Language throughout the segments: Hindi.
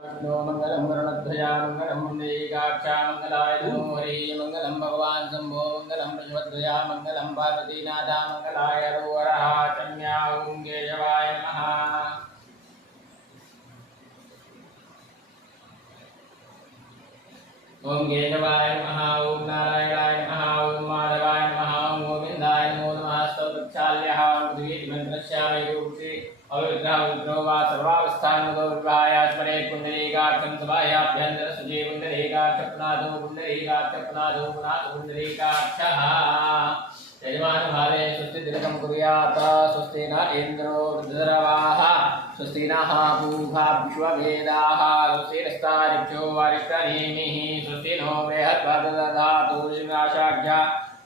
मंगलम गरुड़ध्वजा मंगलम पुंडरीकाक्षा मंगलाय नमो हरि मंगलम भगवान शंभो मंगलम वृषभध्वजा मंगलम पार्वतीनाथा मंगलाय हरोहरः चम्या ओं केशवाय नमः। ओं केशवाय नमः ओं नारायणाय नमः ओं माधवाय नमः ओं गोविंदाय नमो नमः। स्तोत्रक्षाल्यः मंत्रस्यामि रूपसे अविग्रह विग्रहो वा सर्वावस्थान्मतो विवाहायास्मरे पुण्डरीकाक्षं सभायाभ्यन्तरं सुजे पुण्डरीकाक्षपनादो पुण्डरीकाक्षपनादो पुनादो पुण्डरीकाक्षः यजमानभावे स्वस्ति दीर्घं कुर्यात् स्वस्ति न इन्द्रो वृद्धरवाः स्वस्ति नः पूषा विश्ववेदाः स्वस्ति नस्तारिक्षो वारिष्ठनेमिः स्वस्ति नो बृहस्पतिर्दधातु शिवाशाख्या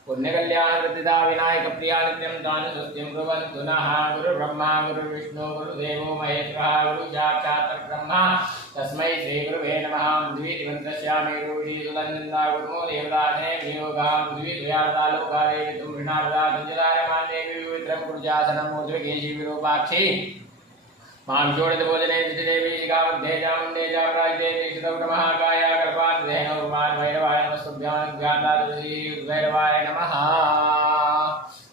पुण्यकल्याणप्रतिदा विनायक प्रिया नित्यं दान सत्यं कुर्वन्तु नः। गुरु ब्रह्मा गुरु विष्णु गुरुदेवो महेश्वरः गुरु साक्षात् परब्रह्म तस्मै श्री गुरुवे नमः। द्वितीय मंत्रस्यामि रूढी सुलनंदा गुरुमो देवदाने वियोगां द्वितीयावता लोकारे तुम ऋणावता तुंजदारमान्ये विवित्रं कुर्जासनं मोद्विकेशी विरूपाक्षी मां जोड़ित भोजने देवी शिखामध्ये चामुण्डे चामराजते दीक्षितौर्महाकाया कल्पान्धेनौर्वान् भैरवाय नमस्तुभ्यां ज्ञानदातुश्री भैरवाय नमः।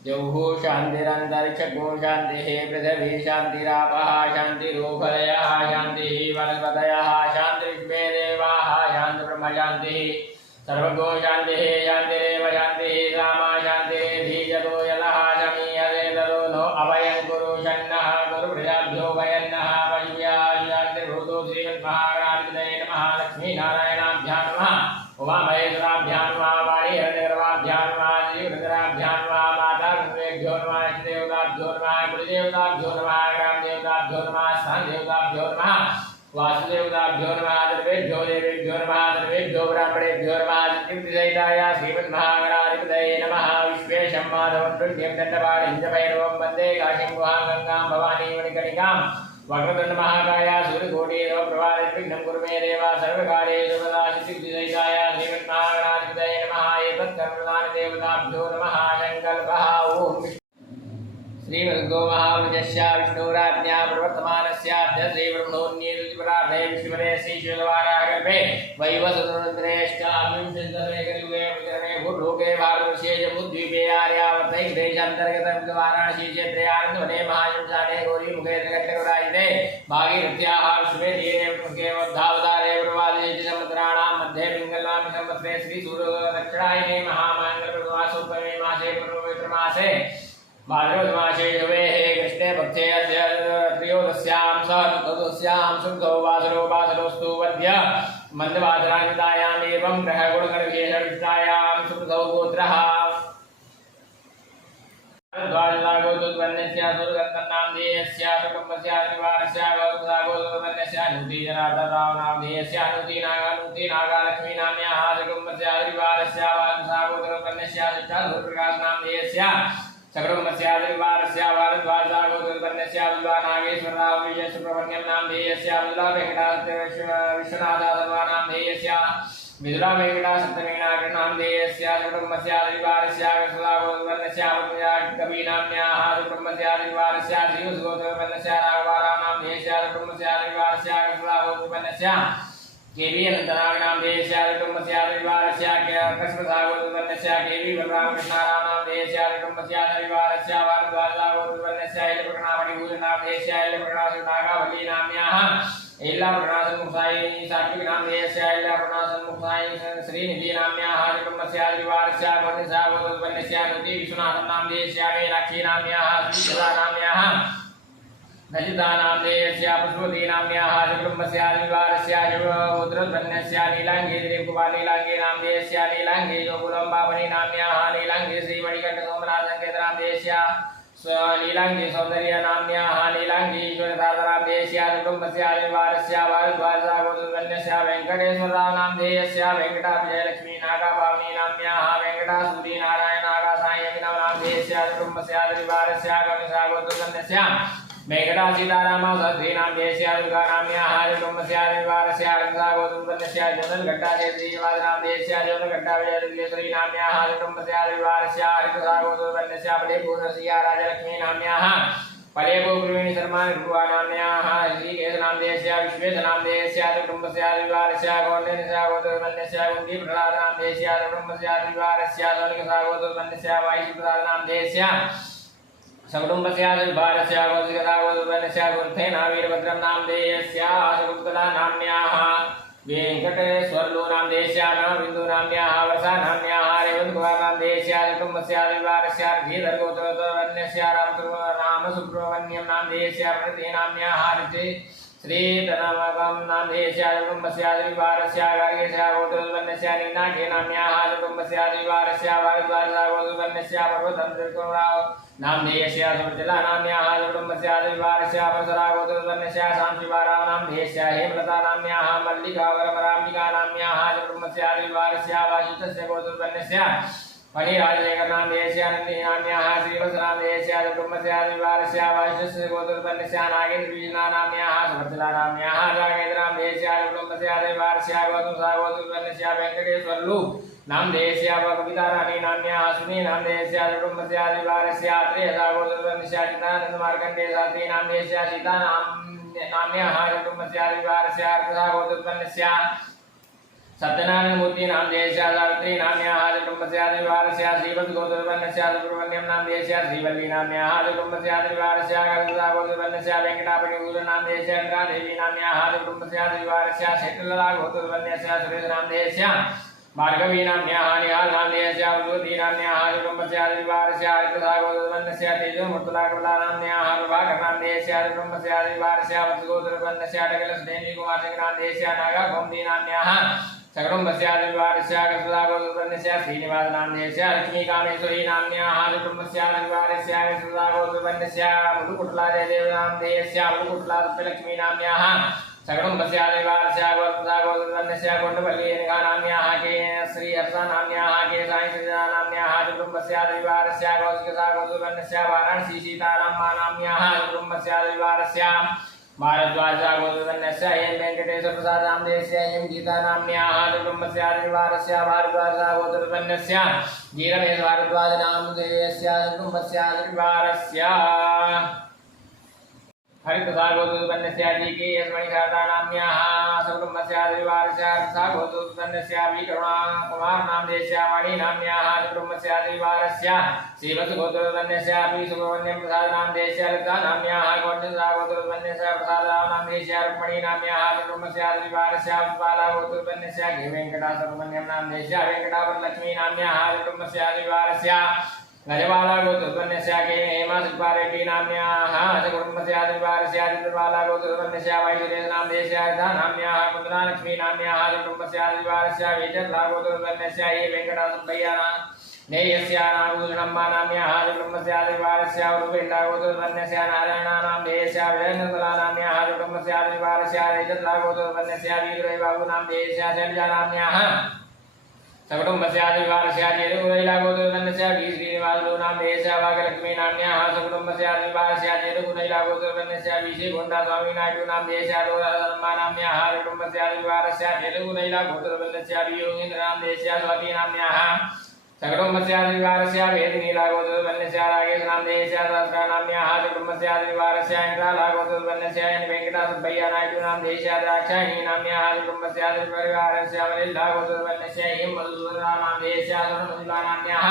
जौः शान्तिरन्तरिक्षगो शान्तिः पृथिवी शान्तिरापः शान्तिरोपदयः शान्तिः वनस्पतयः शान्तिर्विश्वे देवाः शान्तिर्ब्रह्म शान्तिः सर्वगो शान्तिः शान्तिरेव शान्तिः रामा शान्तिः धीयतो यतः शमीयते ततो नो अभयं कुरु शन्नः गुरुप्रजाभ्यो भयन्नः वैव्याः शान्तिर्भूतो श्रीमन्महागणाधिपतये नमः। लक्ष्मीनारायणाभ्यां नमः उमामहेश्वराभ्यां नमः वाणीहरणगर्वाभ्यां नमः श्रीवृन्दराभ्यां नमः माता गणेभ्यो नमः इष्टदेवताभ्यो नमः कुलदेवताभ्यो नमः ग्रामदेवताभ्यो नमः स्थानदेवताभ्यो नमः वासुदेवताभ्यो नमः सर्वेभ्यो देवेभ्यो नमः सर्वेभ्यो ब्राह्मणेभ्यो नमः सहिताय श्रीमन्महागणाधिपतये नमः। विश्वेशं माधवं पुण्यं दण्डपाणिं च भैरवं वन्दे काशीं गुहां गङ्गां भवानीं मणिकर्णिकां वक्रतुण्डमहाकाय सूर्यकोटिप्रभा निर्विघ्नं कुरु मे देव सर्वकार्येषु सर्वदा सिद्धिसहिताय श्रीमन्महागणाधिपतये नमः। एतत्कर्मदानदेवताभ्यो नमः। संकल्पः ओं श्रीमद्गो महावृजस्य विष्णुराज्ञा प्रवर्तमानस्याद्य श्रीब्रह्मणोन्येतुपराधे विष्णुपदे श्रीशिवद्वारागर्भे वैवस्वतन्त्रेश्चाविंशतितमे विक्रमे भूर्लोके भारतवर्षे जम्बूद्वीपे आर्यावर्ते देशान्तर्गतं वाराणसी क्षेत्रे आनन्दवने महाशंसाने गौरीमुखे जगत्करुणायिते भागीरथ्याः विश्वे धीरे धावतारे प्रवादे संवत्सराणां मध्ये पिङ्गलामि संवत्सरे श्रीसूर्यदक्षिणायने महामाङ्गल्यप्रवासोत्तमे मासे पूर्वपवित्रमासे भाद्रपदमासे युवेः कृष्णे पक्षे अद्य त्रयोदश्यां चतुर्दश्यां शुद्धौ वासरोऽस्तु वद्य मन्दवासरान्वितायाम् एवं ग्रहगुणगणविशेषविशिष्टायां शुद्धौ गोत्रः द्वादशागोत्पन्नस्य सुरगन्तन्नामधेयस्य कुटुम्बस्य निवारस्य गोत्रोत्पन्नस्य नूतीजनार्दरावनामधेयस्य नूतीनागालक्ष्मीनाम्याः कुटुम्बस्य निवारस्य वादशागोत्रोत्पन्नस्य शिष्टाधुर्प्रकाशनामधेयस्य सकरुमस्यादिवारस्य भारद्वाजागोत्पन्नस्य विद्वानागेश्वरराव विजयसुब्रह्मण्यं नामधेयस्य विश्वनाथाधर्वानामधेयस्य विदुरा वेङ्कटासप्तमीनागरनामधेयस्य सकरुमस्यादिवारस्य कृष्णदागोत्पन्नस्य कवीनाम्याः सकरुमस्यादिवारस्य श्रीवसुगोत्पन्नस्य राघवारावनामधेयस्य सकरुमस्यादिवारस्य कृष्णदागोत्पन्नस्य केवी अनन्तनागनामधेयस्य सकरुमस्यादिवारस्य कृष्णदागोत्पन्नस्य केवी बलरामकृष्णारावनामधेयस्य सकरुमस्यादिवारस्य भारद्वाजागोत्पन्नस्य इलप्रकणामणिभूषणामधेयस्य इलप्रकणासुनागावल्लीनाम्याः इल्लाप्रकणासन्मुखायि सात्विकनामधेयस्य इल्लाप्रकणासन्मुखायि श्रीनिधिनाम्याः सकरुमस्यादिवारस्य कर्णिसागोत्पन्नस्य नूति विश्वनाथनामधेयस्य मीनाक्षीनाम्याः श्रीसदानाम्याः नचितानामधेयस्य पुष्पवतीनाम्याः सकरुमस्यादिवारस्य शिवपुत्रोत्पन्नस्य नीलाङ्गी दिलीपकुमार नीलाङ्गी नामधेयस्य नीलाङ्गी योगुलम्बामणिनाम्याः नीलाङ्गी श्रीमणिकण्ठसोमनाथसङ्केतनामधेयस्य नीलाङ्गी सौन्दर्यनाम्याः नीलाङ्गी ईश्वरदासनामधेयस्य सकरुमस्यादिवारस्य भारद्वाजागोत्पन्नस्य वेङ्कटेश्वररावनामधेयस्य वेङ्कटाविजयलक्ष्मीनागापावनीनाम्याः वेङ्कटासूरीनारायणागासायमिनामधेयस्य सकरुमस्यादिवारस्य कर्णिसागोत्पन्नस्य वेङ्कटासीतारामसद्रीनामधेयस्य दुर्गानाम्याः सकरुमस्यादिवारस्य कर्णिसागोत्पन्नस्य ज्योतिर्घट्टादेवीवादनामधेयस्य ज्योतिर्घट्टाविजयलक्ष्मीनाम्याः सकरुमस्यादिवारस्य कर्णिसागोत्पन्नस्य फलेपूर्णश्रिया राजलक्ष्मीनाम्याः फलेभूर्विणी शर्माणि भुवानाम्याः श्रीकेशनामदेश्या विश्वेशनामदेश्या कुटुम्बस्या द्विवारस्या गौण्यस्या गोत्रवन्यस्या कुन्तीप्रसादनामदेश्या कुटुम्बस्या द्विवारस्या सोनिकसा गोत्रवन्यस्या वायुप्रसादनामदेश्या सकुटुम्बस्या द्विवारस्या गोत्रकथा गोत्रवन्यस्या गुरुथेना वीरभद्रं नामदेयस्या सकुन्तला नाम्याः वेंकटेश्वरलो नामदेश्या बिंदु नाम्याः वर्षा नाम्याः रेवन्तकुमार नामदेश्या कुटुम्बस्या द्विवारस्या धीधर गोत्रवन्यस्या रामसुब्रह्मण्यं नामदेश्या प्रणति नाम्याः श्रीधनमगं नामदेश्या कुटुम्बस्या द्विवारस्या गार्गेस्या गोत्रवन्यस्या नीनाके नाम्याः कुटुम्बस्या द्विवारस्या भारद्वाजसा गोत्रवन्यस्या पर्वतं त्रिकुराव नामदेयस्या सुमृतला नाम्याः कुटुम्बस्या द्विवारस्या परसरा गोत्रवन्यस्या शान्तिवाराव नामदेयस्या हेमलता नाम्याः मल्लिका वरमराम्बिका नाम्याः कुटुम्बस्या द्विवारस्या वायुतस्य गोत्रवन्यस्या फणिराजशेखर नामदेयस्या नन्दी नाम्याः श्रीवत्सनामदेयस्या कुटुम्बस्या द्विवारस्या वायुतस्य गोत्रवन्यस्या नागेन्द्रविजना नाम्याः सुमृतला नाम्याः नागेन्द्रनामदेयस्या कुटुम्बस्या द्विवारस्या गौतमसा गोत्रवन्यस्या वेंकटेश्वरलु नामदेयस्या कविताराणी नाम्याः सुनी नामदेयस्या कुटुम्बस्या द्विवारस्या त्रेयसा गोत्रवन्यस्या चित्तानन्दमार्कण्डे शास्त्री नामदेयस्या सीता नाम्याः कुटुम्बस्या द्विवारस्या अर्कसा गोत्रवन्यस्या सत्यनारायणमूर्ति नामदेयस्या सावित्री नाम्याः कुटुम्बस्या द्विवारस्या श्रीवत्स गोत्रवन्यस्या सुब्रह्मण्यं नामदेयस्या श्रीवल्ली नाम्याः कुटुम्बस्या द्विवारस्या गंगा गोत्रवन्यस्या वेंकटापतिगुरु नामदेयस्या इंद्रादेवी नाम्याः कुटुम्बस्या द्विवारस्या शेखरलता गोत्रवन्यस्या सुरेश नामदेयस्या भार्गवी नाम्याः निहाल नामदेयस्या उद्वती नाम्याः कुटुम्बस्या द्विवारस्या हरिप्रसा गोत्रवन्यस्या तेजोमूर्तला कमला नाम्याः प्रभाकर नामदेयस्या कुटुम्बस्या द्विवारस्या वत्स गोत्रवन्यस्या डगलसदेवी कुमार सिंह नामदेयस्या नागा गोमती नाम्याः सकुटुम्बस्या द्विवारस्या कसुदा गोत्रवन्यस्या श्रीनिवास नामदेयस्या लक्ष्मीकामेश्वरी नाम्याः कुटुम्बस्या द्विवारस्या कसुदा गोत्रवन्यस्या मुलुकुटला जयदेव नामदेयस्या मुलुकुटला सत्यलक्ष्मी नाम्याः सकुटुम्बस्या द्विवारस्या गोत्रवन्यस्या कोण्डपल्ली नाम्याः के श्री हर्षा नाम्याः के साई सृजा नाम्याः कुटुम्बस्या द्विवारस्या कौशिकसा गोत्रवन्यस्या वाराणसी सीतारामा नाम्याः कुटुम्बस्या द्विवारस्या भारद्वाजसा गोत्रवन्यस्या एम वेंकटेश्वर प्रसाद नामदेयस्या एम गीता नाम्याः कुटुम्बस्या द्विवारस्या भारद्वाजसा गोत्रवन्यस्या गीरमेश भारद्वाज नामदेयस्या कुटुम्बस्या द्विवारस्या हरिप्रसा गोत्रवन्यस्या जीके यस्मणि शारदा नाम्याः सकुटुम्बस्या द्विवारस्या हरिप्रसा गोत्रवन्यस्या विकरुणा कुमार नामदेयस्या वाणी नाम्याः कुटुम्बस्या द्विवारस्या श्रीवत्स गोत्रवन्यस्या सुब्रह्मण्यं प्रसाद नामदेयस्या ललिता नाम्याः गोत्रवन्यस्या गोत्रवन्यस्या प्रसादराव नामदेयस्या रुक्मिणी नाम्याः कुटुम्बस्या द्विवारस्या उत्पाला गोत्रवन्यस्या के वेंकटा सुब्रह्मण्यं नामदेयस्या वेंकटावरलक्ष्मी नाम्याः कुटुम्बस्या द्विवारस्या गजवाला गोत्रवन्यस्या के हेमा शिल्पारेड्डी नाम्याः कुटुम्बस्या द्विवारस्या चित्रवाला गोत्रवन्यस्या वैश्वरेश नामदेयस्या हरिता नाम्याः कुन्दनालक्ष्मी नाम्याः कुटुम्बस्या द्विवारस्या वेचर्ला गोत्रवन्यस्या ये वेंकटा सुब्बय्या नेयस्या नागभूषणम्मा नाम्याः कुटुम्बस्या द्विवारस्या उरुपेण्डा गोत्रवन्यस्या नारायणा नामदेयस्या विजयनन्दला नाम्याः कुटुम्बस्या द्विवारस्या वेचर्ला गोत्रवन्यस्या वीरराय बाबू नामदेयस्या शैलजा नाम्याः सकुटुम्बस्या द्विवारस्या चेतुकुनैला गोत्रवन्यस्या बी श्रीनिवासलो नामदेयस्या भाग्यलक्ष्मी नाम्याः सकुटुम्बस्या द्विवारस्या चेतुकुनैला गोत्रवन्यस्या बी श्रीगोण्डा स्वामी Naidu नामदेयस्या लोराधर्मा नाम्याः कुटुम्बस्या द्विवारस्या चेतुकुनैला गोत्रवन्यस्या B Yogendra नामदेयस्या Swati नाम्याः सकुटुम्बस्या द्विवारस्या वेदनीला गोत्रवन्यस्या Ragesh नामदेयस्या सहस्रा नाम्याः कुटुम्बस्या द्विवारस्या इंद्राला गोत्रवन्यस्या N Venkata Subbayya Naidu नामदेयस्या द्राक्षायणी नाम्याः कुटुम्बस्या द्विवारस्या वलिल्ला गोत्रवन्यस्या M Madhusudana नामदेयस्या सुरमंजुला नाम्याः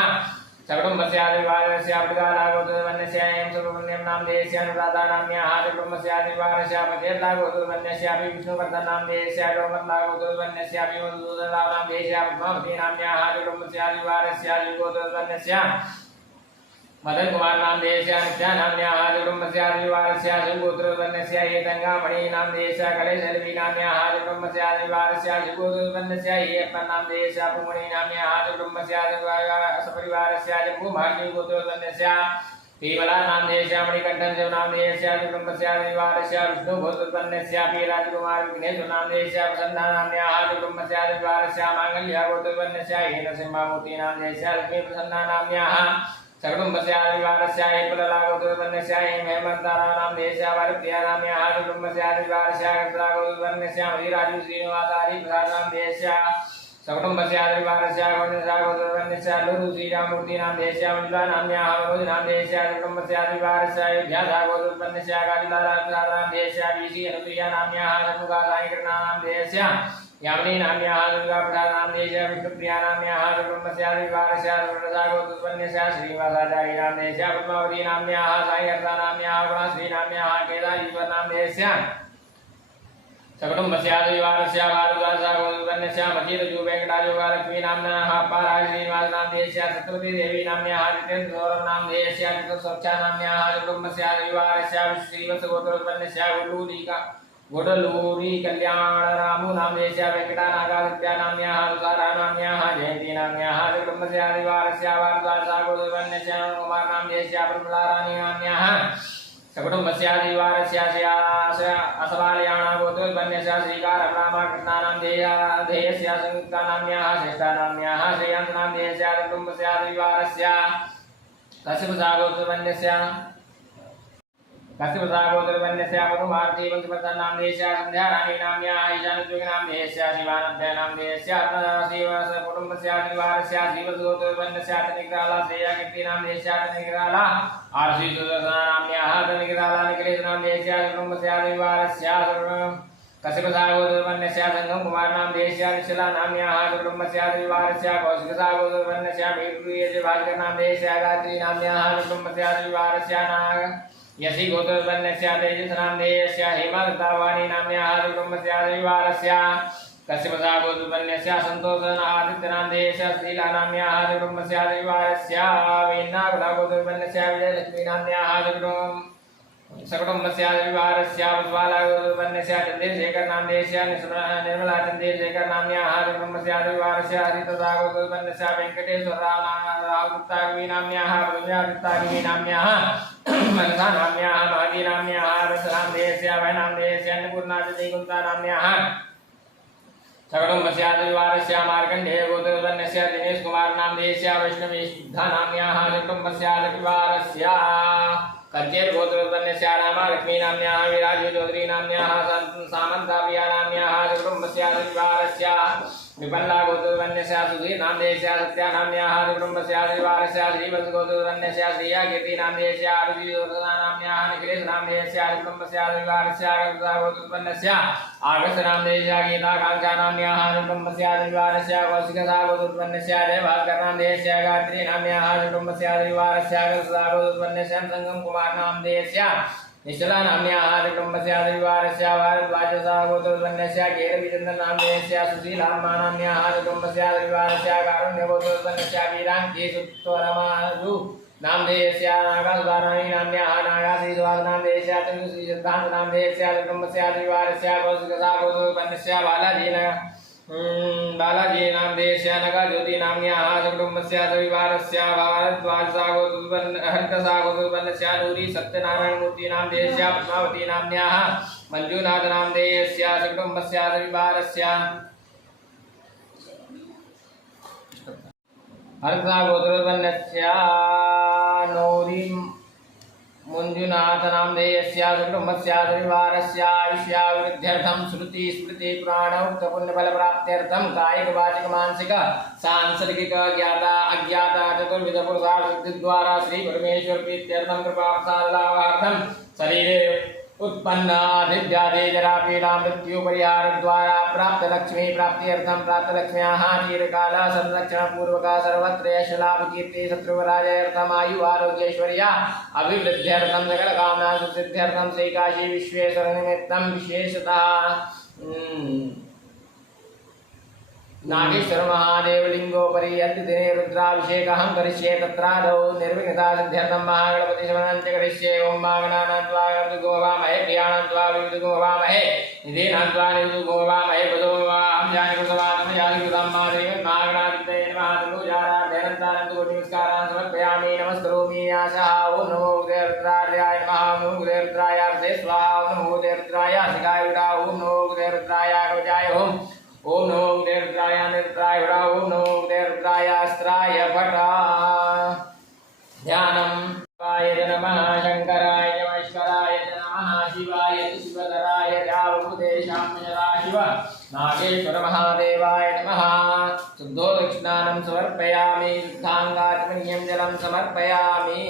सकुटुम्बस्या द्विवारस्या मृगाला गोत्रवन्यस्या M Subrahmanyam नामदेयस्या Anuradha नाम्याः कुटुम्बस्या द्विवारस्या मधेर्ला गोत्रवन्यस्या Vishnuvardhana नामदेयस्या डोमर्ला गोत्रवन्यस्या Madhusudana नामदेयस्या Padmavati नाम्याः कुटुम्बस्या द्विवारस्या गोत्रवन्यस्या Madan Kumar नामदेयस्या नित्या नाम्याः कुटुम्बस्या द्विवारस्या गोत्रवन्यस्या ये गंगामणि नामदेयस्या कलेशलवी नाम्याः कुटुम्बस्या द्विवारस्या गोत्रवन्यस्या ये अप्पन नामदेयस्या पुमणि नाम्याः कुटुम्बस्या सपरिवारस्या जम्बूभाग्य गोत्रवन्यस्या पीवला नामदेयस्या मणिकण्ठन देव नामदेयस्या कुटुम्बस्या द्विवारस्या विष्णु गोत्रवन्यस्या पी राजकुमार विघ्नेश नामदेयस्या प्रसन्ना नाम्याः कुटुम्बस्या द्विवारस्या मांगल्य गोत्रवन्यस्या ये नरसिंहमूर्ति नामदेयस्या लक्ष्मी प्रसन्ना नाम्याः सकुटुम्बस्या द्विवारस्या पुलला गोत्रवन्यस्या हेमन्तारा नामदेयस्या वारुप्रिया नाम्याः कुटुम्बस्या द्विवारस्या कसुदा गोत्रवन्यस्या मधिराजु श्रीनिवास हरिप्रसाद नामदेयस्या सकुटुम्बस्यादिवारस्य गोविन्दस्य लुरु श्रीरामूर्तीनां देश्या मञ्जुलानाम्याः मनोजनां देश्या सकुटुम्बस्यादिवारस्य अयोध्यासा गोविन्दस्य कालिदासानां देश्या वीसी अनुप्रियानाम्याः सन्मुखासायिकरणानां देश्या यामिनी नाम्याः दुर्गाप्रसादानां देश्या विष्णुप्रियानाम्याः सकुटुम्बस्यादिवारस्य सुरसा गोविन्दस्य श्रीनिवासाचार्यानां देश्या पद्मावती नाम्याः सायिकर्तानाम्याः गुणश्रीनाम्याः केदारीश्वरनां देश्या सकुटुम्बस्यादिवारस्य भारद्वाजः गोविन्दस्य महीरजु वेङ्कटाजोगालक्ष्मी नाम्नः पाराय श्रीनिवासनां देश्या सत्यवती देवी नाम्याः जितेन्द्रसौरभनां देश्या चतुर्सोक्षा नाम्याः सकुटुम्बस्यादिवारस्य श्रीवत्सगोत्रोत्पन्नस्य गुडलूरी कल्याणरामु नाम देश्या वेङ्कटानागासत्या नाम्याः तुषारा नाम्याः जयन्ती नाम्याः सकुटुम्बस्यादिवारस्य भारद्वाजः गोविन्दस्य कुमार नाम देश्या प्रफुल्लाराणी नाम्याः सकुटुम्बस्यादिवारस्य असवालयाणा गोत्रोत्पन्नस्य श्रीकाररामकृष्णानां देयस्य संयुक्तानाम्याः श्रेष्ठानाम्याः श्रेयांसनां देयस्य सकुटुम्बस्यादिवारस्य कश्यपसागोत्रोत्पन्नस्य पदुमार्ती वंशपतनां देयस्य संध्याराणी नाम्याः ईशानद्विगनां देयस्य शिवानन्दनां देयस्य सकुटुम्बस्यादिवारस्य श्रीवत्सगोत्रोत्पन्नस्य तनिग्राला श्रेयाकीर्तीनां देयस्य तनिग्राला आर्षी सुदर्शनाम्याः तनिग्राला निखिलेशनां देयस्य सकुटुम्बस्यादिवारस्य कश्यपसागोत्रोत्पन्नस्य संगम कुमारनां देयस्य निश्चला नाम्याः सकुटुम्बस्यादिवारस्य कौशिकसागोत्रोत्पन्नस्य वीरप्रियस्य भास्करनां देयस्य गायत्री नाम्याः सकुटुम्बस्यादिवारस्य यसी गोत्रोत्पन्नस्य तेजसनां देयस्य हेमलतावाणी नाम्याः सकुटुम्बस्यादिवारस्य कश्यपसागोत्रोत्पन्नस्य सन्तोषनादित्यनां देयस्य श्रीला नाम्याः सकुटुम्बस्यादिवारस्य वेन्नाकुलागोत्रोत्पन्नस्य विजयलक्ष्मी नाम्याः सकुटुम्बस्यादिवारस्य उज्ज्वालागोत्रोत्पन्नस्य चन्द्रशेखरनां देयस्य निर्मला चन्द्रशेखर नाम्याः सकुटुम्बस्यादिवारस्य हरितसागोत्रोत्पन्नस्य वेङ्कटेश्वररावगुप्तागिनी नाम्याः प्रज्ञागुप्तागिनी नाम्याः मनसा नाम्याः महती नाम्याः रसनां देयस्य वैनां देयस्य अन्नपूर्णा चन्द्रकुन्ता नाम्याः सकुटुम्बस्यादिवारस्य मार्कण्डेय गोत्रोत्पन्नस्य दिनेश कुमार नाम देयस्य वैष्णवी शुद्धा नाम्याः सकुटुम्बस्यादिवारस्य कच्चेर गोत्रोत्पन्नस्य रामालक्ष्मी नाम्याः विराजु चौधरी नाम्याः सामन्ताप्रिया नाम्याः सकुटुम्बस्यादिवारस्य विपन्ना गोत्रोत्पन्नस्य सुधीर नाम देयस्य सत्या नाम्याः सकुटुम्बस्यादिवारस्य श्रीवत्सगोत्रोत्पन्नस्य श्रिया कीर्ति नाम देयस्य आरुषिदोषदा नाम्याः निखिलेश नाम देयस्य सकुटुम्बस्यादिवारस्य गोत्रोत्पन्नस्य आगस्त नाम देयस्य गीताकाङ्क्षा नाम्याः सकुटुम्बस्यादिवारस्य कौशिकसा गोत्रोत्पन्नस्य जयभास्कर नाम देयस्य गायत्री नाम्याः सकुटुम्बस्यादिवारस्य गोत्रोत्पन्नस्य संगम कुमार नाम देयस्य निश्चला नाम्याः सकुटुम्बस्यादिवारस्य भारद्वाजः गोत्रोत्पन्नस्य केरविचन्द्रन नाम देयस्य सुशीलाम्मा नाम्याः सकुटुम्बस्यादिवारस्य कारुण्यगोत्रोत्पन्नस्य वीराङ्गी सुत्वरमाजु नाम देयस्य नागासुधाराणी नाम्याः नागाश्रीसुहास नाम देयस्य चन्द्रश्रीसिद्धान्त नाम देयस्य सकुटुम्बस्यादिवारस्य कौशिकसा गोत्रोत्पन्नस्य बालाजी नाम देयस्य नगाज्योति नाम्याः सकुटुम्बस्यादिवारस्य भारद्वाजः गोत्रोत्पन्नस्य नूरी सत्यनारायणमूर्ति नाम देयस्य पद्मावती नाम्याः मंजुनाथ नाम देयस्य सकुटुम्बस्यादिवारस्य हर्षा गोत्रोत्पन्नस्य नूरी मंजुनाथ नाम देयस्य सकुटुम्बस्यादिवारस्य आयुष्यावृद्ध्यर्थं श्रुति स्मृति पुराण उक्त पुण्य फल प्राप्त्यर्थं कायिक वाचिक मानसिक सांसर्गिक ज्ञाता अज्ञाता चतुर्विध पुरुषार्थ सिद्धि द्वारा श्री परमेश्वर प्रीत्यर्थं कृपा प्रसाद लाभार्थं शरीरे उत्पन्न दिव्यादि जरा पीड़ा मृत्यु परिहार द्वारा प्राप्त लक्ष्मी प्राप्त्यर्थं प्राप्त लक्ष्म्याः चिरकाल संरक्षण पूर्वक सर्वत्र यश लाभ कीर्ति शत्रुपराजयार्थं आयु आरोग्यैश्वर्य अभिवृद्ध्यर्थं सकल कामना सिद्ध्यर्थं श्री काशी विश्वेश्वर निमित्तं विशेषतः नागेश्वर महादेव लिंगोपरि यद्दिने रुद्राभिषेकं करिष्ये तत्रादौ निर्विघ्नता सिद्ध्यर्थं महागणपति शमनं च करिष्ये ओम मागणानां त्वा विदुगोवामहे प्रियाणां त्वा विदुगोवामहे निधीनां त्वा निदुगोवामहे पदोवां जानिकुसवातं यानिकुतं मादेव मागणादित्ये नमः तनुजाराध्यनन्तानं कोटिनमस्कारान् समर्पयामि नमस्करोमि आशः ओम नमो उदयरुद्राय नमः ओम नमो उदयरुद्राय स्वाहा ओम नमो उदयरुद्राय शिखाय विदा ओम नमो उदयरुद्राय कवचाय ओम ओम नमो उदयरुद्राय निरुद्राय वरा ओम नमो उदयरुद्राय अस्त्राय भटा ध्यानम शिवाय नमः शंकराय नमः शिवाय शिवधराय रावभूतेशां शिव नागेश्वर महादेवाय नमः शुद्धोदकस्नानं समर्पयामि शुद्धाङ्गाचमनीयं जलं समर्पयामि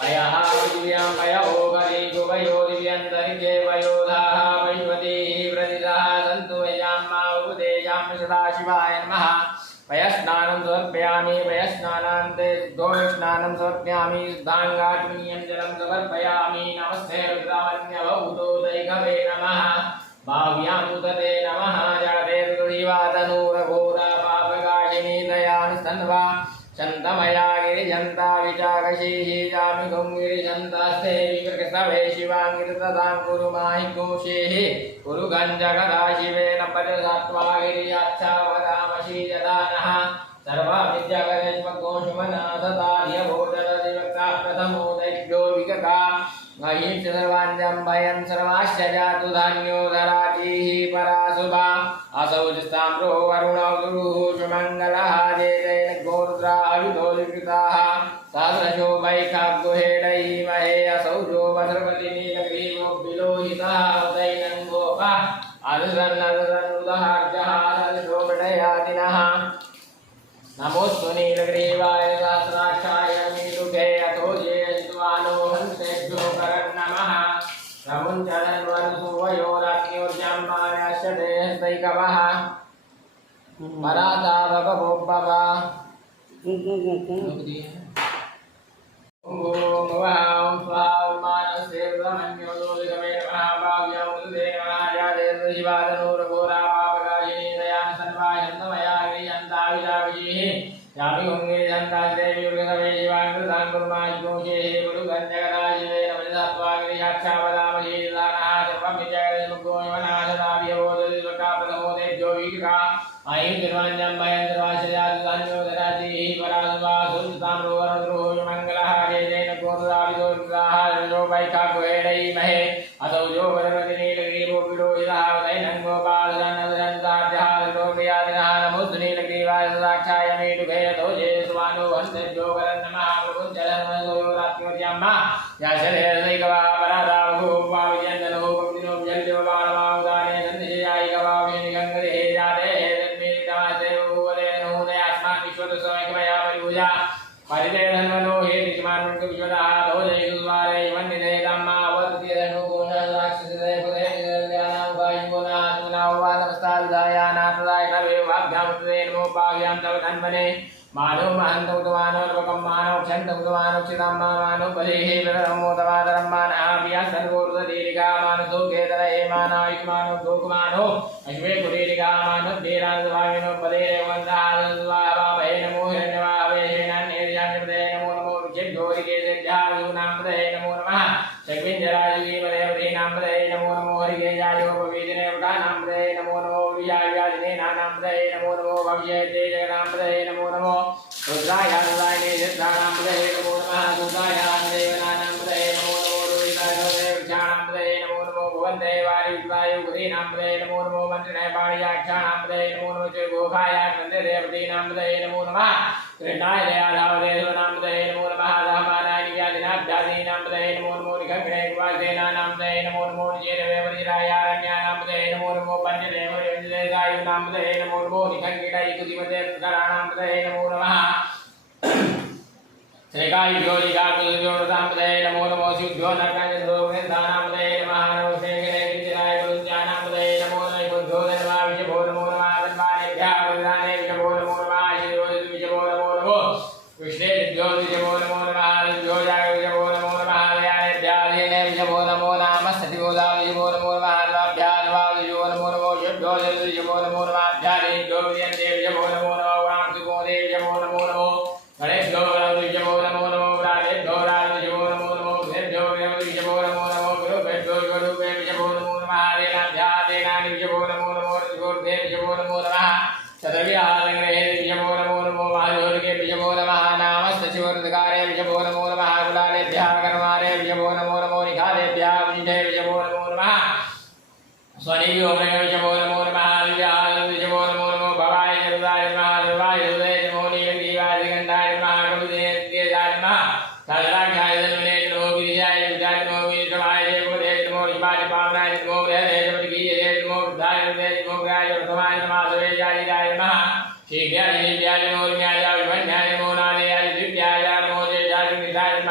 पयः दिव्यं पयो गरी गुवयो दिव्यन्तरिक्षे वयोधाः वैश्वतीः प्रतिदाः सन्तु यजां मा उपदेशां सदाशिवाय नमः पयस्नानं समर्पयामि पयस्नानान्ते शुद्धोदकस्नानं समर्पयामि शुद्धाङ्गाचमनीयं जलं समर्पयामि नमस्ते रुद्रावण्यभूतोदैकवे नमः भाव्यामुदते नमः जडते ऋतुजीवातनूरघोरा पापकाशिनी दयानिस्तन्वा शन्तमया गिरिजन्ता विचाकशीः जामिगुं गिरिजन्तास्ते विकृतवे शिवाङ्गिरतदां कुरु माहि कोशेः कुरु गञ्जगदा शिवेन पदसत्त्वा गिरियाच्छावदामशी यदा नः सर्वाभिद्यगरेष्मकोशुमनाथदाध्यभूतरदिवक्ता प्रथमो दैव्यो विगता महीं सर्वाञ्जं भयं सर्वाश्च जातु धान्यो धराचिः पराशुभा असौ स्ताम्रो वरुणौ गुरुः सुमङ्गलः जयेन गोरुद्राविदो विकृताः सहस्रशो वैखाग्गुहेडैः महे असौ जो वसर्वतिनीलग्रीवो विलोहितः उदैनं गोपः अनुसन्नदनुदहार्जः सदशोमृडयादिनः नमोस्तु नीलग्रीवाय सहस्राक्षाय मीलुभे अथो ये स्वानो हंसेभ्यो करन्नमः रमुञ्चलन्वनुसुवयोरग्न्योर्जम्मानश्च देहस्तैकवः मराता भगवोपवा ॐ वां स्वां मानसेव्रमन्यो दोलिगमे महाभाव्यं शिवादनूरघोरा पापकाशिनी दयां सर्वायन्तमया गिरियन्ताविदाविः यामि गङ्गे जन्ताश्रेवी वृषभे शिवाङ्कृतां कुर्माज्ञोषेः गुरुगञ्जगदाशिवे नमनिधत्वा गिरियाक्षावदामही दानः सर्वं विजयमुग्गो यवनाशनाभियवोदलिवका प्रथमोदेभ्यो विकृता आयुं निर्वाञ्जं भयं सर्वाश्रयादिधान्यो दराजिः परासुवा सुतां रोवरद्रोः मङ्गलः जयेन गोरुदाविदो विकृताः रजो वैखाग्गुहेडैः महे असौ जो वदनतिनीलग्रीवो विलोहितः उदैनं गोपालजनदजन्तार्यः ऋतोप्रियादिनः नमोस्तु नीलग्रीवाय सदाक्षाय मीडुभे यतो ये स्वानो हंसेभ्यो करन्नमः प्रभुञ्चलन्वसोरात्म्योर्यम्मा याशदेशैकवा परादावभूवा विजयन्दनो भक्तिनो जल्यो बालमाउदाने सन्निजयायिकवा विनिगङ्गले जाते विश्वतस्वैकमया परिभुजा परिदेधन्वनो हे विष्मान्मुख विश्वतः दोजय सुद्वारे वन्दिते धम्मा वर्तिधनु गुणराक्षसदे पुरे निरल्यानां वायुगुणात्मनावानमस्ताविधायानाथदाय कवे वाभ्यामुत्ते नमो पाव्यां तव धन्वने मानो महन्तौ तवानोर्वकं मानौ क्षन्तौ तवानोक्षितां मानो बलिः विरमो तवादरं मानः सर्वोर्धदीर्घा मानसो केतन हेमानायुष्मानो गोकुमानो अश्वे कुरीरिका मानो धीराजवामिनो पदेरेवन्दाहारद्वाभावहे नमो हिरण्यवाहवेशेनान्येर्यान्यपदे नमो नमो रुचिर्घोरिकेशेभ्याविगुणाम्पदे नमो नमः शक्विञ्जराजीवदेवतीनाम्पदे नमो नमो हरिकेशायोपवीदिनेवटानाम्पदे नमो नमो वियाव्यादिनेनानाम्पदे नमो नमो भविष्यते जगनाम्पदे नमो नमो रुद्रायानुदायिने चित्राणाम्पदे नमो नमः दुर्गायान्देवनानाम्पदे नमो नमो रोहितायोदेवक्षाणाम्पदे नमो नमो भुवन्ते वारियुक्तायुगदीनाम्पदे नमो नमो मन्त्रिणे पाणियाक्षाणाम्पदे नमो नमो चिर्गोखायान्वन्दे देवतीनाम्पदे नमो नमः कृष्णाय दयाधावदेशनाम्पदे नमो नमः दहमानाय निव्यादिनाभ्यादीनाम्पदे नमो नमो निखङ्गिणे कुवासेनानाम्पदे नमो नमो निजेरवेवरिरायारण्यानाम्पदे नमो नमो पञ्चदेवयुञ्जदेशायुनाम्पदे नमो नमो निखङ्गिणै कुतिमते प्रकराणाम्पदे नमो नमः श्रीकायुज्योतिकाकुलज्योतिसाम्पदे नमो नमो शिवज्यो नरकाञ्जनोगेन्दानाम्पदे नमः नमो श्रीगिणे गिरिजराय गुरुञ्जानाम्पदे नमो नमः बुद्धो धन्वा विषभो नमो नमः धन्वानेभ्यः वरदाने विषभो नमो नमः शिरोजि विषभो नमो नमो विष्णे विषभो नमो नमः विष्णोजाय विषभो नमो नमः दयानेभ्यादिने विषभो नमो नमः सतिभोदा विषभो नमो नमः द्वाभ्याद्वा विषभो नमो नमो षड्भ्यो विषभो नमो नमः अभ्यादिभ्यो विजयन्ते विषभो नमो नमो वांसुगोदे विषभो नमो नमो गणेभ्यो विषभो नमो नमो राधेभ्यो विषभो नमो नमो गुरुभ्यो विषभो नमो नमो गुरुभ्यो गुरुभ्यो विषभो नमो नमः देनाभ्यादेनानि विषभो नमो नमो ऋषभोर्भ्ये विषभो नमो नमः शतव्यालङ्ग्रहे विषभो नमो नमो महाजोर्गे विषभो नमः नामस्तशिवरुद्गारे विषभो नमो नमः कुलालेभ्यः कर्मारे विषभो नमो नमो निखालेभ्यः विषे विषभो नमो नमः स्वनिभ्यो विषभो नमो नमः विषभो नमो नमो भवाय जरुदाय नमः सर्वाय हृदय नमो नीलग्रीवाय गण्डाय नमः कविदेशाय नमः सहस्राक्षाय धन्वने नमो गिरिजाय विद्याय नमो वीरवाय नमो शिवाय पावनाय नमो हृदय नमो वृद्धाय नमो ग्राय प्रथमाय नमः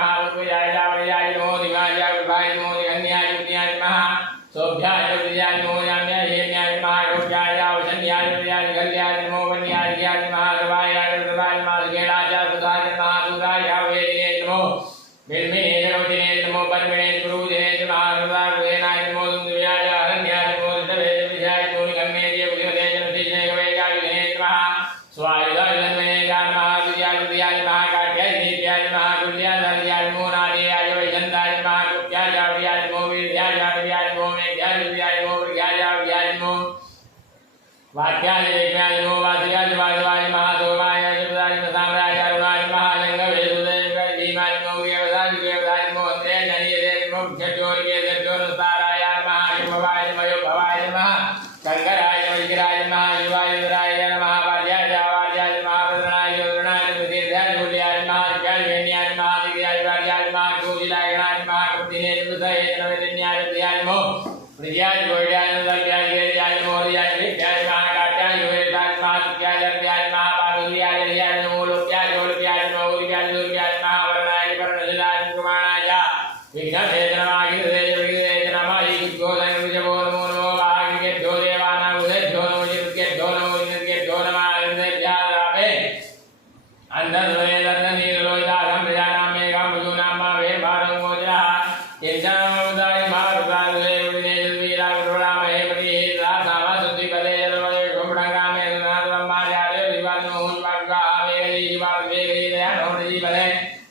महापुरुषाय जावयाय नमो दिवाय विभाय नमो गंग्याय मुक्त्याय नमः सोभ्याय विद्याय नमो याम्याय हेम्याय नमः योग्याय वशन्याय विद्याय गल्याय नमो वन्याय ज्ञाय नमः सर्वाय सर्वाय नमः गेणाय सुधाय नमः सुधाय वेदिने नमो बिल्मिने जरोदिने नमो परमिने गुरुदिने नमः सर्वाय नमो दुर्याय हरण्याय नमो देवे विद्याय नमो गंगे बुद्धे जनतिने गवेगाय नमः स्वायुधाय नमः नमः विद्याय विद्याय नमः काट्याय नित्याय नमः कुल्याय हरण्याय नमो नादेयाय वैजन्ताय नमः कुत्याय विद्याय नमो विद्याय विद्याय नमो मेघ्याय विद्याय नमो विद्याय विद्याय नमो वाक्याय विद्याय नमो वासयाय वासवाय नमः सोमाय जुदाय साम्राय अरुणाय नमः लंगवे सुदेव धीमाय नमो वेदाय वेदाय नमो अंधे जनिये नमो क्षत्योर्गे क्षत्योरसाराय नमः भवाय नमो भवाय नमः कंकराय विग्राय नमः शिवाय विराय नमः वार्याय वार्याय नमः वदनाय वदनाय विद्याय मूल्याय नमः ज्ञाय ज्ञाय नमः विद्याय वार्याय नमः गोविलाय नमः कुतिने विदय नवेद्याय विद्याय नमो विद्याय गोविलाय विद्याय विद्याय नमो विद्याय विद्याय नमः काट्याय वेदाय नमः विद्याय विद्याय नमः पार्वतीयाय विद्याय नमो लोक्याय गोविलाय नमो विद्याय विद्याय नमः वरनाय वरनजलाय कुमाराय विघ्नभेद नमः गिरिदेव गिरिदेव नमः गोदन विजयो नमो नमो आगे जो देवाना उदय जो नमो जिसके जो नमो जिसके जो नमः हृदय जावे अंदर वे दर्शन नीलोदा हम जाना में गम जो नाम वे भारत मोजा इंसान उदाय मारुदा वे विदेश वीरा गुरुरा महे पति राधावा सुद्धि पदे जलवले गुमडंगा में नाथ ब्रह्मा जारे विवाद मोहन वागा वे जीवाद वे दया नोट जी पदे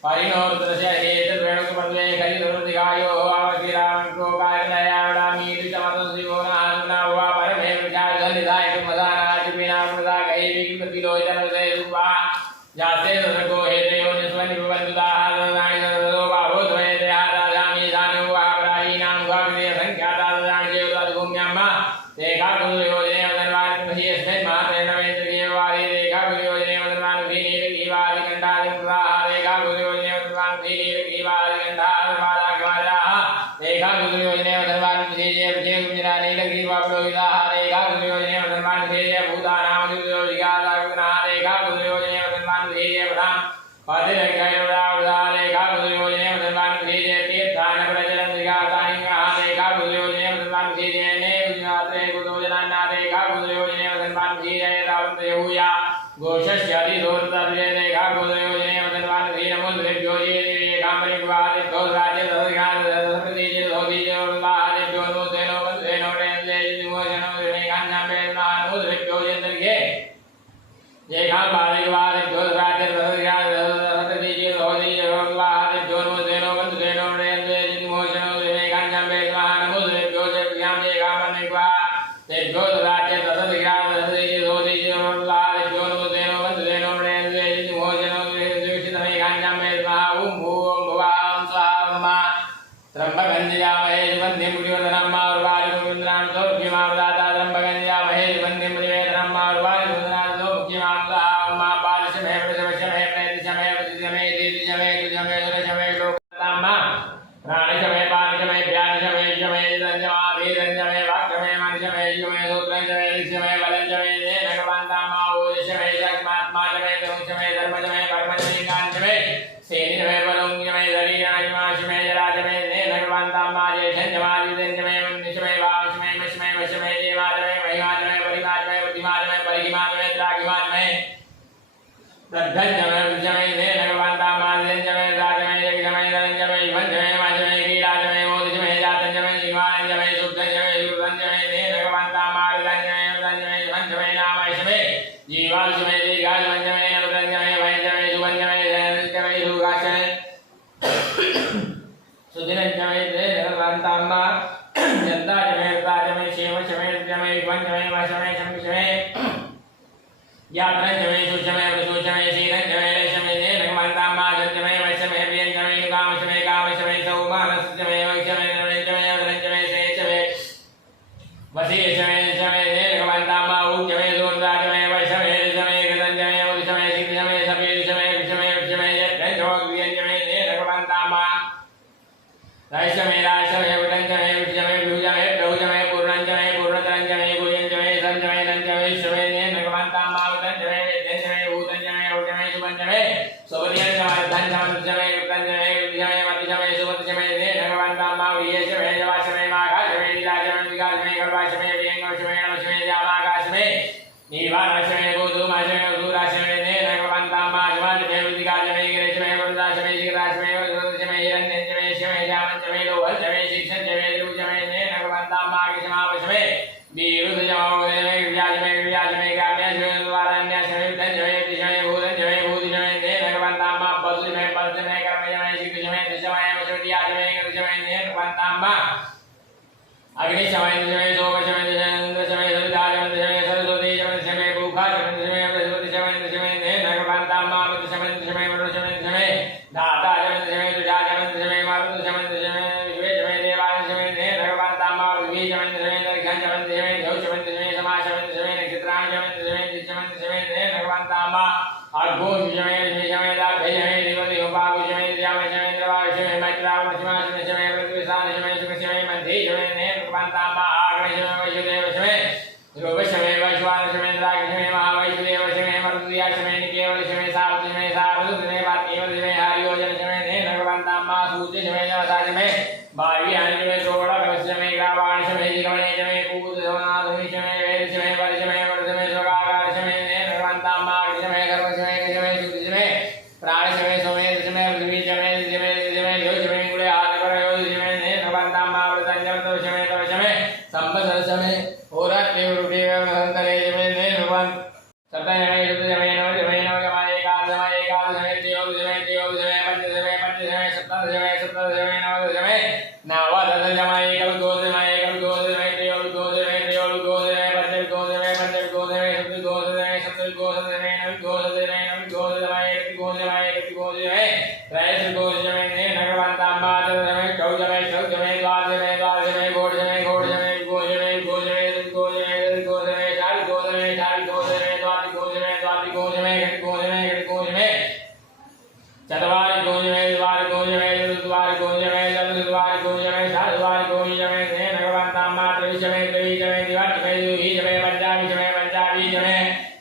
परिणोर दृश्य हेत वेणु पदे कलि दुर्दिगायो आवति राम को काय नयाड़ा मीर चमत शिवो नाना हुआ परमे विचार धनिदाय मदाना बिना मदा कहि विकृति लोचन से रूपा जाते को हेते निस्वन विबंधुदा नाय सर्वो बाहो द्वय दयादा जामि दानु वा प्राई नाम गाग्रे संख्याता दान के उदार भूम्यामा देखा गुरु योजने वदनवान महि अस्मै माते नवेंद्र के वारी देखा गुरु योजने वदनवान धीनी की वारी कंठा दिवा देखा गुरु योजने वदनवान धीनी की वारी कंठा वाला गवारा देखा गुरु योजने वदनवान विजय विजय गुजरा नील की वापलो विदा देखा गुरु योजने वदनवान विजय भूता नाम गुरु विगा लागना देखा गुरु योजने वदनवान विजय प्रधान पादे गैरवरा उदा देखा गुरु योजने वदनवान विजय तीर्थान प्रचलन दिगातानि देखा गुरु योजने वदनवान विजय ने गुजराते गुरुजना ना देखा गुरु योजने वदनवान विजय रावण देहुया घोषस्यादि दोर्तव्य देखा गुरु योजने वदनवान विजय मुद्रे जोये कामरि वाद दो राज्य दरगान दरपति जे होदी जे अल्लाह जे जोनो देनो बंदेनो रेंजे निमोजनो रे गान्ना बेना मुद्रे जोये दरगे देखा बालिक वाद दो राज्य दरगान दरपति जे होदी जे अल्लाह जे जोनो देनो बंदेनो रेंजे निमोजनो रे गान्ना बेना मुद्रे जोये ज्ञान जे गामनि वा ते दो राज्य दरगान दरपति जे होदी जे अल्लाह जे जोनो देनो बंदेनो रेंजे निमोजनो रे विशिष्ट में गान्ना बेना ओम भूम भवाम स्वाहा त्र्यंबकंजया महेश वंदे मुनिवदनम मारुवारि गोविंदनाम तो मुख्यमावदाता त्र्यंबकंजया महेश वंदे मुनिवेदनम मारुवारि गोविंदनाम तो मुख्यमावदा मा पालश में प्रजवश में प्रेतिश में प्रतिश में दीदिश में दुज में सुरश में लोकतामा प्राणिश में पानिश में व्यानिश में ईश में दंजमा धीरंज में वाक्य में मनिश में ईश में सूत्रंज में ऋष में बलंज में दे भगवंतामा ओदिश में जगमात्मा में तरुष में धर्मज में कर्मज में गांज में सेनिज में बलुंज में धरीराज में जराज में भगवंतामा जय संजमाज विदंज में निश में वाश में मश में वश में देवाज में महिमाज में परिमाज में बुद्धिमाज में परिमाज में त्रागिमाज में प्रद्धंज में विज में दे भगवंतामा जंज में राज में यज्ञ में रंज में वंज में वाज में कीराज में मोदिज में जातंज में जीवानंज में सुद्धंज में युरंज में दे भगवंतामा रंज में वंज में वंज में नामश में जीवांश में दीर्घाज वंज में रंज में वंज में सुवंज में रंज में सुगाश में सुदिनंज में दे भगवंतामा जंदाज में राज में शेवश में जमे वंज में वश में शमिश में यात्रंज में सुच में वसुच में शीरंज में रेश में दे भगवंतामा जंज में वश में व्यंज में कामश में सौमानस में वश में रंज में रंज में शेष में वशीष में समय दे भगवंतामा उच्च में दूरदाज में वश में ऋष में गंज में उदिश में सिद्ध में सफेद में विष में विष में यंज व्यंज में दे भगवंतामा राश में राश में विरंज में विष में भुज में प्रभुज में पूर्णंज में पूर्णतरंज में गुयंज में संज में नंज में विश्व में दे भगवंतामा विरंज में वेद्यंज में भूतंज में उज में सुबंज में सुबनियंज में धंज में विष में विरंज में विष में वृयशमे जवाशमे माघाशमे लीलाशमे विकाशमे गर्भाशमे व्यंगशमे नमशमे जामाकाशमे नीलवानशमे गोधूमशमे उदूराशमे नेनकवन्तामाशमे विदिकाशमे गिरिशमे वरुदाशमे जिगराशमे वरुदशमे हिरण्यशमे शमे जामंशमे लोहशमे शिक्षशमे द्रुशमे नेनकवन्तामाकिशमापशमे वीरुदशमे विव्याशमे विव्याशमे गाम्यशमे द्वारण्यशमे विद्धशमे दिशमे भूतशमे भूतिशमे नेनकवन्तामा पशुशमे पशुशमे कर्मशमे शिक्षशमे दिशमे मशुदियाशमे गिरिशमे नेनकवन्तामा अग्निशमे दिशमे शोकशमे दिशमे सविताशमे दिशमे सरस्वती शमे भूखाशमे दिशमे बृहस्पतिशमे दिशमे नेनकवन्तामा दिशमे दिशमे वरुणशमे दिशमे धाताशमे दिशमे तुषाशमे दिशमे मारुतशमे दिशमे विश्वेशमे देवाशमे नेनकवन्तामा विभीशमे दिशमे दर्घशमे दिशमे द्यौशमे दिशमे समाशमे दिशमे नक्षत्राशमे दिशमे दिशमे दिशमे नेनकवन्तामा अर्घोशमे दिशमे दाभ्यशमे दिवदिहोपाकुशमे दियामशमे द्रवाशमे मैत्रावशमे दिशमे प्रतिविशानशमे सुखशमे मध्यशमे नेनकवन्तामा आग्नेशमे वैशुदेवशमे ध्रुवशमे वैश्वानशमे द्राक्षशमे महावैशुदेवशमे मरुद्याशमे निकेवलशमे सावतिशमे सारुद्रशमे पात्यवशमे हरियोजनशमे नेनकवन्तामा सूचशमे नवसाशमे भार्याशमे द्रोणकवशमे ग्रावाणशमे जिगमणेशमे पूतसमाधुशमे वेदशमे वर्षमे वर्षमे स्वगाकारशमे नेनकवन्तामा कृशमे गर्भशमे कृशमे शुद्धिशमे प्राणशमे सोमेशमे पृथ्वीशमे दिशमे दिशमे ज्योतिशमे कुले आदिपरयोतिशमे नेनकवन्तामा वृतञ्जवशमे तवशमे संवत्सरशमे होरात्रिवृद्धिवसन्तरेशमे नेनकवन् सप्तशमे शुद्धशमे नवशमे नवशमे एकादशमे त्रयोदशमे पंचदशमे सप्तदशमे नवदशमे नवदशमे एकविंशोदशमे त्रयोविंशोदशमे पंचविंशोदशमे षष्ठविंशोदशमे सप्तविंशोदशमे नवविंशोदशमे एकविंशोदशमे त्रयविंशोदशमे नेनकवन्तामा चतुर्दशमे चौदशमे द्वादशमे घोषमे चतुर्वार गोजमे द्वार गोजमे चतुर्वार गोजमे चतुर्वार गोजमे षड्वार गोजमे नेनकवन्तामा त्रिविशमे दिवाटमे द्विजमे पंचाविशमे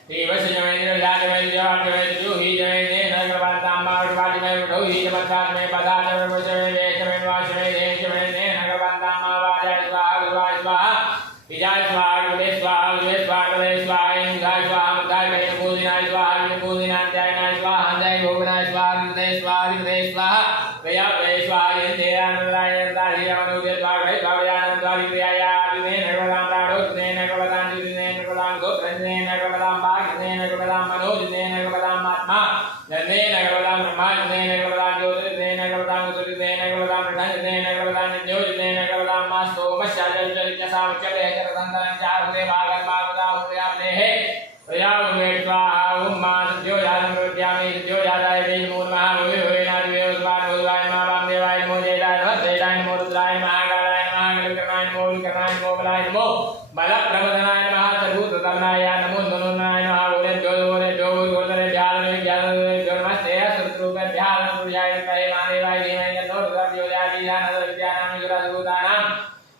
त्रिवशमे त्रिवशाचमे द्विजाटमे त्रिजुहीजमे नेनकवन्तामा वृषभाजमे वृषौहीजमत्साचमे पदाचमे वृषमे वेशमे वाशमे देशमे नेनकवन्तामा वाजाय स्वाहा गुरुवाय स्वाहा विजाय स्वाहा गुरुवे स्वाहा गुरुवे स्वाहा गुरुवे स्वाहा इंद्राय स्वाहा मुद्राय पूजिनाय स्वाहा पूजिनाय स्वाहा जय भोगनाय स्वाहा स्वाहा स्वाहा भैया स्वाहा इंद्रियानंदाय दासियामनुदे स्वाहा भै स्वाहानंदाय क्रियाया नेनकवदां प्राणो नेनकवदां नेनकवदां गोत्र नेनकवदां भाग नेनकवदां मनोज नेनकवदां आत्मा नेनकवदां ब्रह्मा नेनकवदां ज्योति नेनकवदां सुरि नेनकवदां प्रधान नेनकवदां ज्योज नेनकवदां मास्तो मशाजल जलितसा चले चरदंतरं चारुदे भागं भागदा उद्यामने है प्रयामे स्वाहा ओम मा सत्यो यादं रोध्यामि सत्यो यादाय देहि मूर्मः भूय होयनादि वेदवान भूवाय मा वामदेवाय नमो जयदाय नमः नमो रुद्राय महाकालाय नमः गणकर्णाय नमो विकर्णाय नमो बलाय नमो बलप्रमदनाय नमः सर्वूतकर्णाय नमो नमोनाय नमः ओले जो गोदरे ध्यान नमस्ते शत्रुके ध्यान पुरुषाय कहे महादेवाय धीमहि तन्नो रुद्रः ध्यान विद्यानां युगराजभूतानां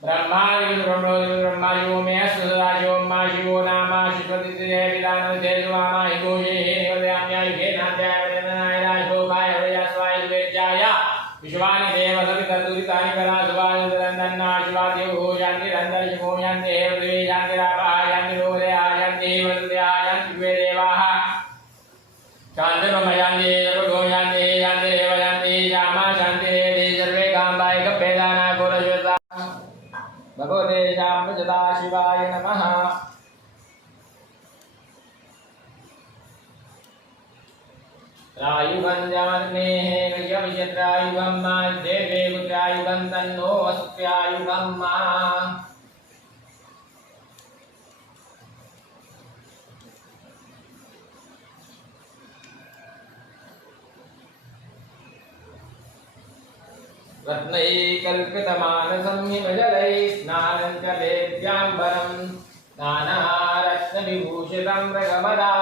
ब्रह्मादिब्रह्मो मे सुदायो मा शिवो नाम शिवति जय विदान जय स्वामा हिगोये हे निवद्याम्यायुगे नाद्याय वदनाय राजभोगाय हृदयास्वाय वेद्याय विश्वानि देव सवितर्दुरितानि करा सुवाय दन्दन्ना शिवादेव हो यान्ति रन्दर शिवो यान्ति हे देवे यान्ति रापः यान्ति लोरे यान्ति हे वदुदया यान्ति द्वे देवाः शान्तिर्मयान्ति सर्वगो यान्ति यान्ति देव यान्ति यामा शान्ति हे सर्वे काम्बाय कप्पेदाना घोरश्वेता भगवते शाम्भजदा शिवाय नमः रायुगं जान्मेः यविषत्रायुगं मा देवे पुत्रायुगं तन्नो असुप्यायुगं मा रत्नैकल्पितमानसं हिमजलैः स्नानं च लेभ्याम्बरं नानारत्नविभूषितं मृगमदा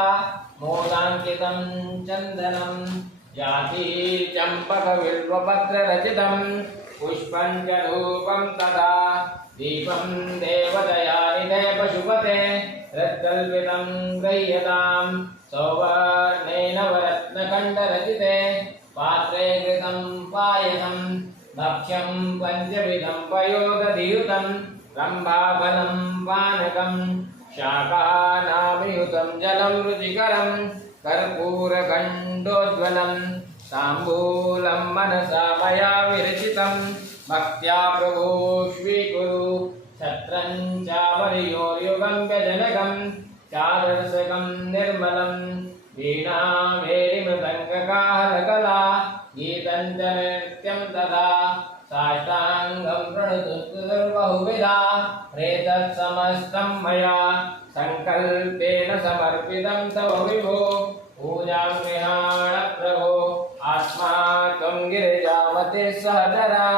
मोदाङ्कितं चन्दनं जातिचम्पकविल्वपत्ररचितं पुष्पं च धूपं तथा दीपं देवदयानिधे पशुपते रत्कल्पितं गृह्यतां सौवर्णेन वरत्नखण्डरचिते पात्रे घृतं पायसं भक्ष्यं पञ्चविधं पयोदधियुतं रम्भाफलं पानकं शाकानामयुतं जलं रुचिकरं कर्पूरखण्डोज्ज्वलं ताम्बूलं मनसा मया विरचितं भक्त्या प्रभो स्वीकुरु छत्रं चामर्योयुगं व्यजनकं चारसकं निर्मलं वीणामेरिमृदङ्गकाहलकला गीतं च नृत्यं तथा साष्टाङ्गं प्रणुतुर्बहुविधा प्रेतत्समस्तं मया सङ्कल्पेन समर्पितं तव विभो पूजां गृहाण प्रभो आत्मा त्वं गिरिजामते सहचरा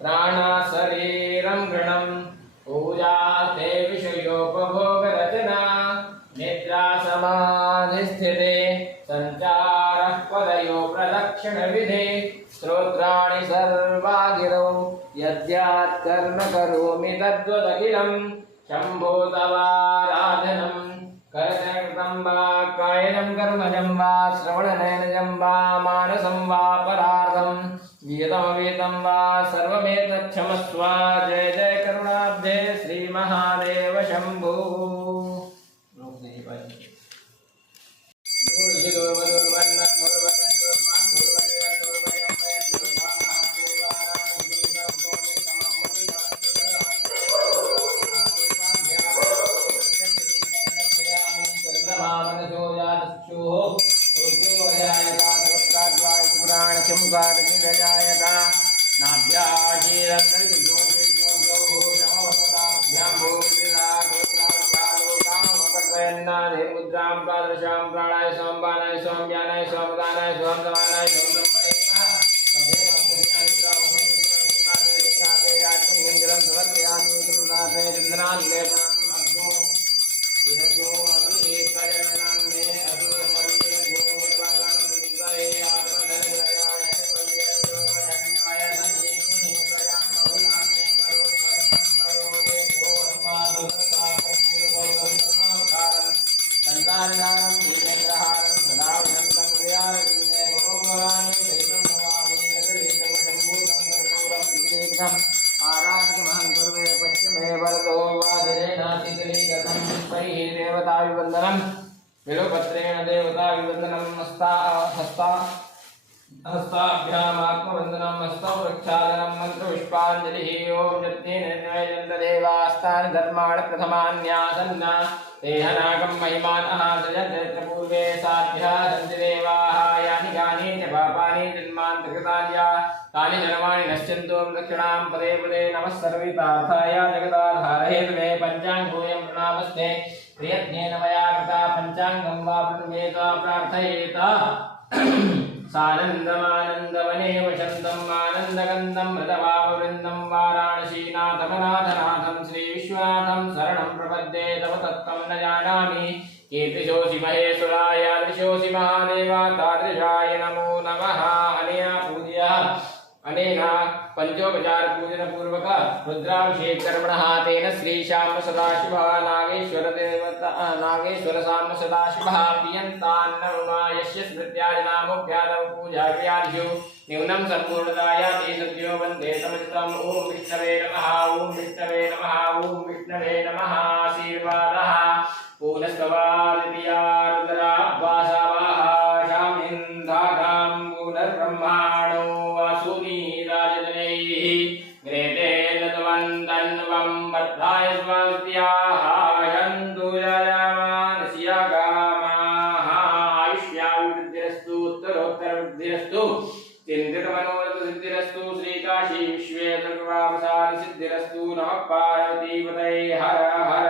प्राणशरीरं गृणं पूजा ते विषयोपभोगरचना निद्रा समाधिस्थिते सञ्चारः पदयो प्रदक्षिणविधे स्तोत्राणि सर्वा गिरौ यद्यात् कर्म करोमि तद्वदखिलं शम्भो तवाराधनं करचरणं वा कायनं कर्मजं वा श्रवणनयनजं वा मानसं वा परार्धं गीतमवेदं वा सर्वमेतच्छमस्व जय जय करुणाब्धे श्रीमहादेव शम्भो विलोपत्रेण देवता विवन्दनं हस्ताभ्यामात्मवन्दनं हस्तौ प्रक्षालनं मन्त्रपुष्पाञ्जलिः ॐ यत्नेन निर्णयजन्त देवास्तानि धर्माणि प्रथमान्यासन्न तेहनागं महिमानः सृजन्त्यपूर्वे साध्याः सन्ति देवाः यानि कानि च पापानि जन्मान्तकृतानि तानि जन्मानि नश्यन्तु दक्षिणां पदे पदे नमः सर्वितार्थाय जगदाधारहेतवे पञ्चाङ्गोऽयं प्रणामस्ते प्रयत्नेन मया कृता पञ्चाङ्गं वा प्रणमेत प्रार्थयेत सानन्दमानन्दवने वसन्तम् आनन्दगन्धं मृतवामवृन्दं वाराणसीनाथमनाथनाथं श्रीविश्वनाथं शरणं प्रपद्ये तव तत्त्वं न जानामि कीर्तिशोऽसि महेश्वराय दृशोऽसि महादेवा तादृशाय नमो नमः अनेन पूज्यः अनेन पंचोपचार पूजन पूर्वक रुद्राभिषेकर्मणः तेन श्रीशाम सदाशिवः नागेश्वर शाम सदाशिवः प्रियन्तान्नरुणा यस्य स्मृत्याजनामोऽभ्यादव पूजाक्रियादिषु न्यूनं सम्पूर्णताय ते सद्यो वन्दे तमजितम् ॐ विष्णवे नमः ॐ विष्णवे नमः ॐ विष्णवे नमः आशीर्वादः पूर्णस्वभादित्या रुद्रावासावाः शामिन्दाघां पुनर्ब्रह्माणो वासुनि ग्रेतेन त्वन्दन्वं वर्धाय स्वास्त्याः यन्तु यजमानस्यगामाः आयुष्याभिवृद्धिरस्तु उत्तरोत्तरवृद्धिरस्तु चिन्तितमनोरथसिद्धिरस्तु श्रीकाशी विश्वेश्वरकृपाप्रसादसिद्धिरस्तु नमः पार्वतीपतये हर हर